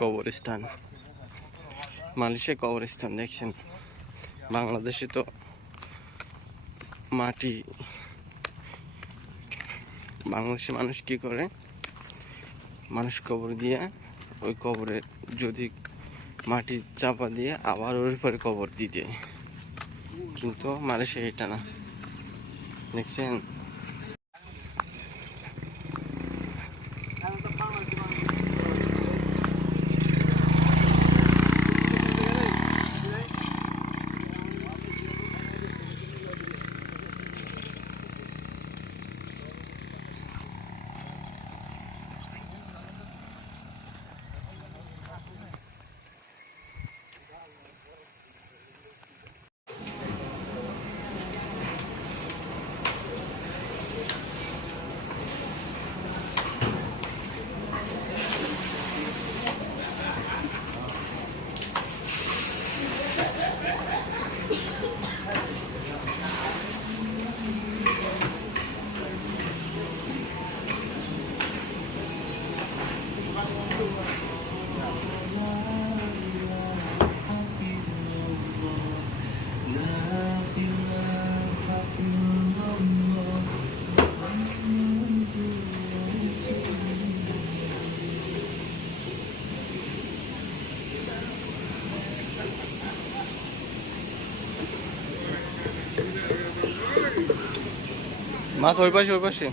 কবরস্থান। মালয়েশিয়া কবরস্থান, দেখছেন? বাংলাদেশে তো মাটি বাংলাদেশে মানুষ কি করে? মানুষ কবর দিয়ে, ওই কবরে যদি মাটি চাপা দিয়ে আবার ওর উপরে কবর দিয়ে দেয়। কিন্তু মালয়েশিয়া এটা না। দেখছেন? মাছ ওই পাশে ওই পাশে